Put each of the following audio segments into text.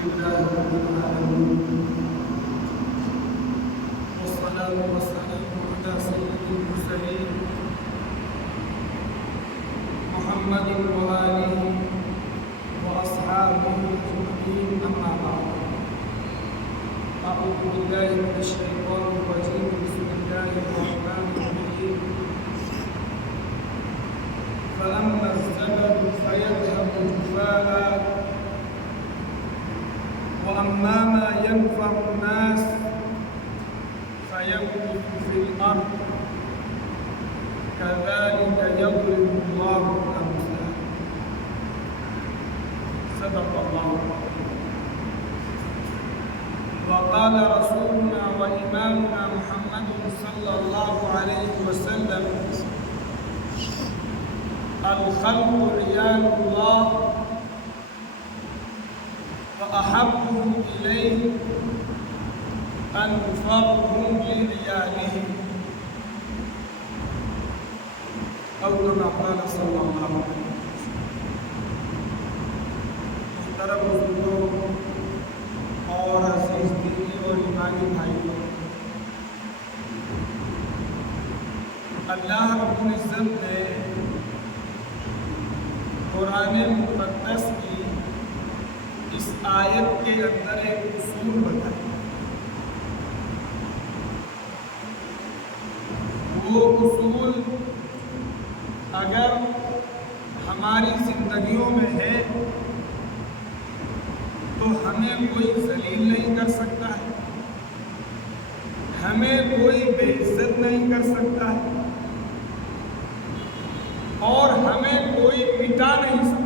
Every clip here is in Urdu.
لله رب العالمين والصلاة والسلام على سيد المرسلين محمد وآله وأصحابه أجمعين أما بعد أعوذ بالله من الشيطان الرجيم بسم الله الرحمن الرحيم فأما الزبد فيذهب جفاء وأما ما ينفع الناس فيمكث في الأرض كذلك يضرب الله الأمثال صدق الله وقال رسولنا وإمامنا محمد صلى الله عليه وسلم الخلق عيال الله وأحبهم إليه أنفعهم لعيالهم أو كما قال صلى الله عليه وسلم. محترم بزرگوں اور عزیز دینی اور ایمانی بھائیوں، اللہ رب العزت نے قرآن مقدس کی اس آیت کے اندر ایک اصول بتایا. وہ اصول اگر ہماری زندگیوں میں ہے تو ہمیں کوئی ذلیل نہیں کر سکتا ہے، ہمیں کوئی بے عزت نہیں کر سکتا ہے، اور ہمیں کوئی مٹا نہیں سکتا.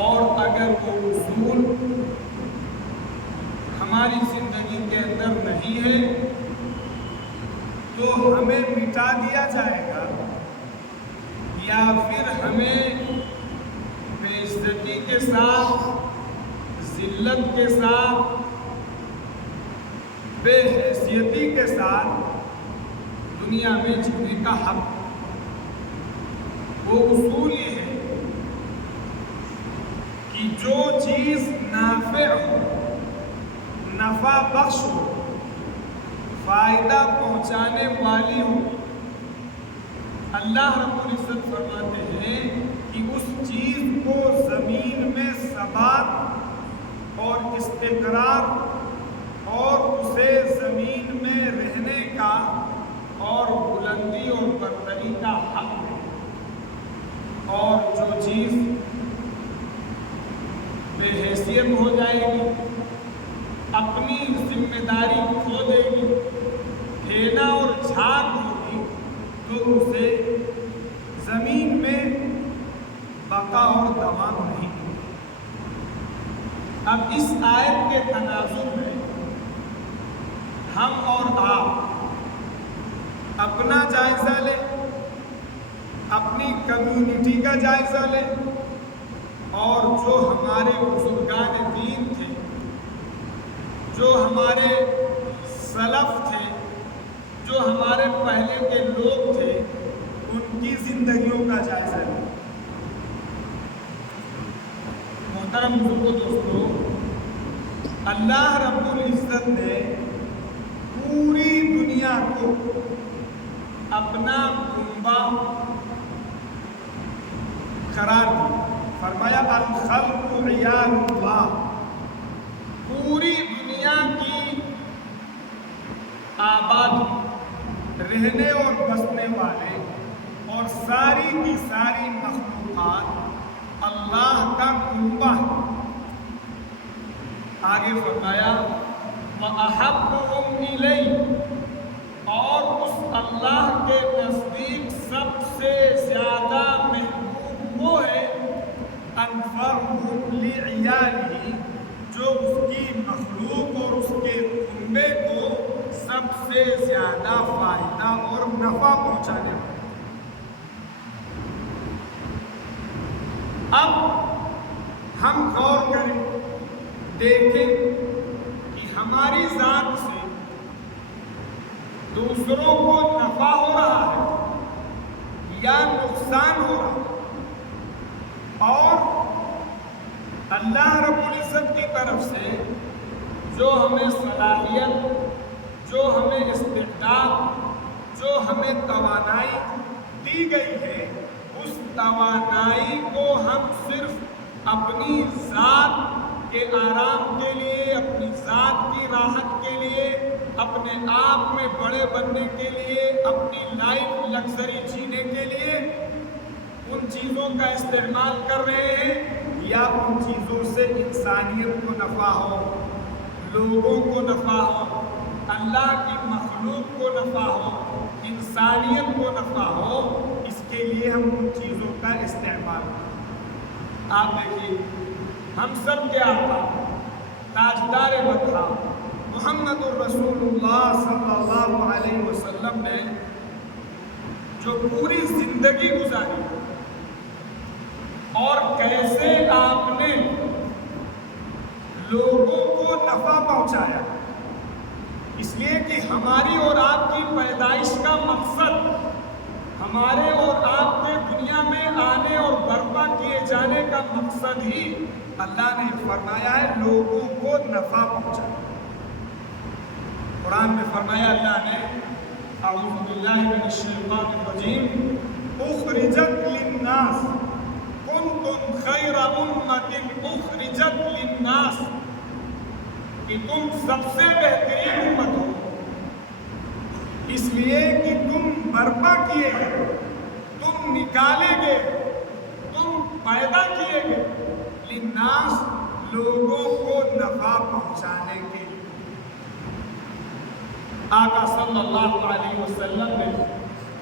اور اگر وہ اصول ہماری زندگی کے اندر نہیں ہے تو ہمیں مٹا دیا جائے گا، یا پھر ہمیں بے عزتی کے ساتھ، ذلت کے ساتھ، بے حیثیتی کے ساتھ دنیا میں جینے کا حق. وہ اصول یہ ہے کہ جو چیز نافع ہو، نفع بخش ہو، فائدہ پہنچانے والی ہو، اللہ رب العزت فرماتے ہیں کہ اس چیز کو زمین میں ثبات اور استقرار اور اسے زمین میں رہنے کا اور بلندی اور برتری کا حق ہے. اور جو چیز بے حیثیت ہو جائے گی، اپنی ذمہ داری کھو دے گی، پھینا اور جھاگ ہوگی، تو اسے زمین میں بقا اور دوام نہیں. اب اس آیت کے تناظر میں ہم اور آپ اپنا جائزہ لیں، اپنی کمیونٹی کا جائزہ لیں، اور جو ہمارے بزرگان دین تھے، جو ہمارے سلف تھے، جو ہمارے پہلے کے لوگ تھے، ان کی زندگیوں کا جائزہ لیں. محترم بزرگوں، دوستوں، اللہ رب العزت نے پوری دنیا کو اپنا کنبہ قرار دیا. فرمایا الخلق عیال اللہ. پوری دنیا کی آباد رہنے اور بسنے والے اور ساری کی ساری مخلوقات اللہ کا کنبہ. آگے فرمایا وَأَحَبُّهُمْ إِلَيْهِ، اور اس اللہ کے نزدیک سب سے زیادہ محبوب وہ ہے أَنفَعُهُمْ لِعِيَالِهِ، جو اس کی مخلوق اور اس کے کنبے کو سب سے زیادہ فائدہ اور نفع پہنچانے والا. اب ہم غور کریں، دیکھیں کہ ہماری ذات سے دوسروں کو نفع ہو رہا ہے یا نقصان ہو رہا ہے، اور اللہ رب العزت کی طرف سے جو ہمیں صلاحیت، جو ہمیں استعداد، جو ہمیں توانائی دی گئی ہے، اس توانائی کو ہم صرف اپنی ذات کے آرام کے لیے، اپنی ذات کی راحت کے لیے، اپنے آپ میں بڑے بننے کے لیے، اپنی لائف لگژری جینے کے لیے ان چیزوں کا استعمال کر رہے ہیں، یا ان چیزوں سے انسانیت کو نفع ہو، لوگوں کو نفع ہو، اللہ کی مخلوق کو نفع ہو، انسانیت کو نفع ہو، اس کے لیے ہم ان چیزوں کا استعمال کریں۔ آپ دیکھیے، ہم سب کے آقا تاجدار مدح محمد الرسول اللہ صلی اللہ علیہ وسلم نے جو پوری زندگی گزاری اور کیسے آپ نے لوگوں کو نفع پہنچایا، اس لیے کہ ہماری اور آپ کی پیدائش کا مقصد، ہمارے اور آپ کے دنیا میں آنے اور برپا کیے جانے کا مقصد ہی اللہ نے فرمایا ہے لوگوں کو نفع پہنچانا۔ قرآن میں فرمایا اللہ نے، اعوذ باللہ من الشیطان الرجیم، اخرجت للناس کنتم خیر امت اخرجت للناس، کہ تم سب سے بہترین امت ہو اس لیے کہ تم برپا کیے گئے، تم نکالے گئے، تم پیدا کیے گئے للناس، لوگوں کو نفع پہنچانے کے لیے۔ آقا صلی اللہ علیہ وسلم نے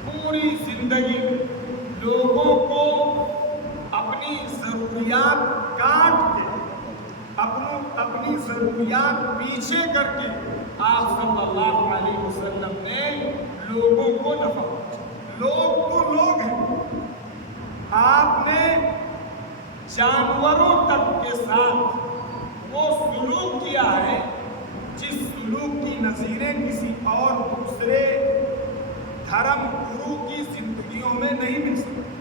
پوری زندگی لوگوں کو اپنی ضروریات کاٹ کے، اپنی ضروریات پیچھے کر کے آپ صلی اللہ علیہ وسلم نے لوگوں کو نفع پہنچایا۔ لوگ تو لوگ ہیں، آپ نے جانوروں تک کے ساتھ وہ سلوک کیا ہے جس سلوک کی نظیریں کسی اور دوسرے دھرم گرو کی زندگیوں میں نہیں مل سکتی۔